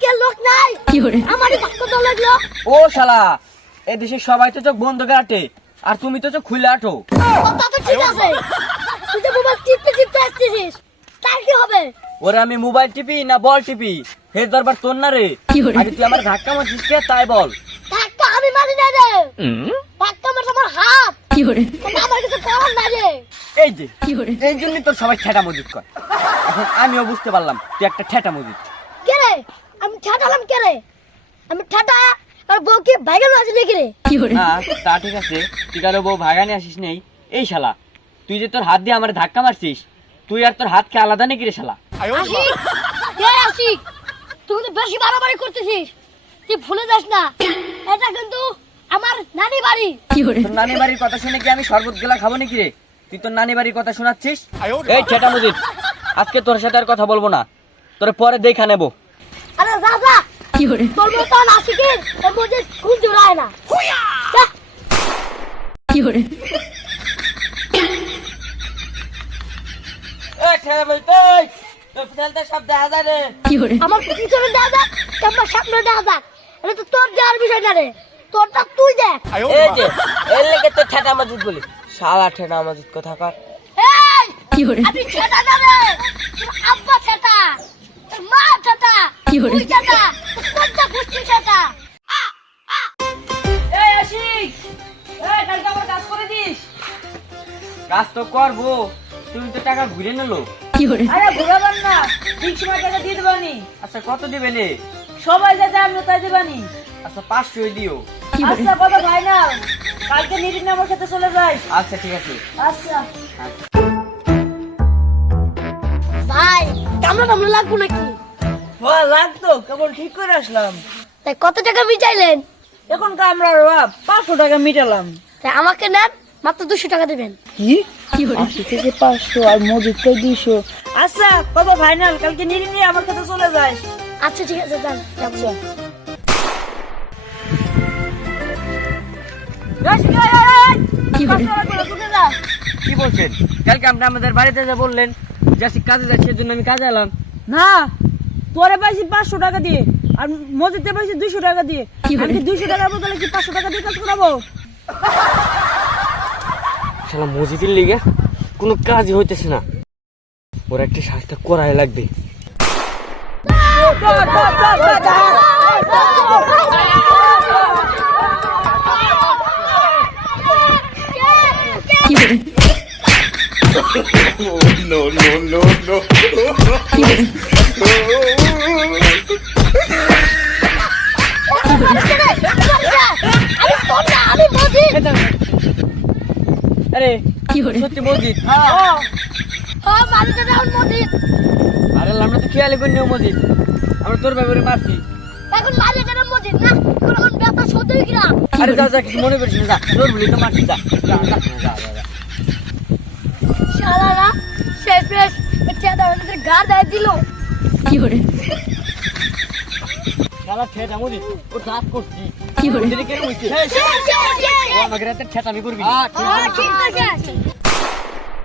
কি আর লোক নাই? আমারই ধাক্কা দেওয়া লাগল। ও শালা এই দেশে সবাই তো চোখ বন্ধ করে আটে আর তুমি তো চোখ খুলে আটো। কথা তো ঠিক আছে। তুই যে মোবাইল টিপতে টিপতে আসতেছিস তার কি হবে? ওরে আমি মোবাইল টিপি না বল টিপি? হে দরবার তোর না রে। আরে তুই আমার ধাক্কা মারছিস কে? তাই বল। ধাক্কা আমি মারি না রে। ধাক্কা মারছে আমার হাত। কিন্তু আমার কিছু করার নাই রে। এই যে এই জন্যই তোর সবাই ঠেটা মজুদ কর। এখন আমিও বুঝতে পারলাম তুই একটা ঠেটা মজুদ কে রে? আমি ঠাটালাম কে রে? আমি ঠাটা আর বউ কি বাইগানো আছে নাকি রে? তা ঠিক আছে তুই কারও বউ ভাগানে আসিস নেই। এই শালা তুই যে তোর হাত দিয়ে আমার ধাক্কা মারছিস তুই আর তোর হাতকে আলাদা নাকি রে শালা? আশিক কে আশিক তুই তো বেশি বাড়াবাড়ি করতেছিস। তুই ভুলে যাস না এটা কিন্তু আমার নানি বাড়ি। তোর নানি বাড়ির কথা শুনে কি আমি শরবত গেলা খাব নাকি রে? তুই তোর নানি বাড়ির কথা শোনাচ্ছিস? এই ঠেটা মজুদ আজকে তোর সাথে আর কথা বলব না। তোর পরে দেখা নেব। আরে যা যা। তোর মতো আশিকের তোর মধ্যে খুন জোড়ায় না। যা। সব দেখা যায় রে। আমার পিছনে দেখা যাক আমার সামনে দেখা যাক এটা তো তোর দেওয়ার বিষয় না রে। তোরটা তুই দেখ। এই যে এর লেগে তোর ঠেটা মজুদ বলি। শালা ঠেটা মজুদ কথা কর আমি না রে তুই কোনটা এই আশিক এই কালকে আমার কাজ করে দিস। কাজ তো করব তুমি তো টাকা ঘুরে নিলো। আরে ঘুরাবার না ঠিক সময় টাকা দিয়ে দেবানি। আচ্ছা কত দিবে নে? সবাই যাতে আমি তাই দেবানি। আচ্ছা পাঁচশো দিও। আচ্ছা কথা ভাই না কালকে নিরিন আমার সাথে চলে যাই। আচ্ছা ঠিক আছে। আচ্ছা। ভাই কামড়া টামড়া লাগবো নাকি? লাগতো কেবল ঠিক করে আসলাম। তাই কত টাকা মিটাইলেন? এখন কামড়ার বাপ পাঁচশো টাকা মিটালাম। তাই আমাকে নেন মাত্র দুশো টাকা দিবেন। কি? আশি থেকে পাঁচশো আর তো আচ্ছা কত ফাইনাল কালকে নিরিন নিয়ে আমার সাথে চলে যাস আচ্ছা ঠিক আছে যান। কি বলছেন কালকে আপনি আমাদের বাড়িতে যা বললেন কাজে যাচ্ছে সেজন্য আমি কাজে এলাম না তোরে পাইছি পাঁচশো টাকা দিয়ে আর মজুতে পাইছি দুইশো টাকা দিয়ে আমি দুইশো টাকার বদলে কি পাঁচশো টাকা দিয়ে কাজ করাবো শালা মসজিদের লিগে কোনো কাজই হইতেছে না ওর একটা শাস্তি করাই লাগবে তোর না, আমি মজিদ। আরে সত্যি মসজিদ ও, মালিকটা এখন মজিদ। আরে আমরা তো খেয়ালি করি নিও মসজিদ আমরা তোর ব্যাপারে মারছি এখন মালিকটা এখন মজিদ না আরে যা যা কিছু মনে করিস না যা তোর বলি তো মারছি যা যা যা যা, যা, যা। শালারা সেই ফ্রেশ চেহারা আমাদের গা দেয় দিল। শালা ঠেটা মসজিদ ও রাত করছি। মন্দিরে কেন হইছে ও আমাকে রাতে ঠেটা আমি করবি ঠিক আছে।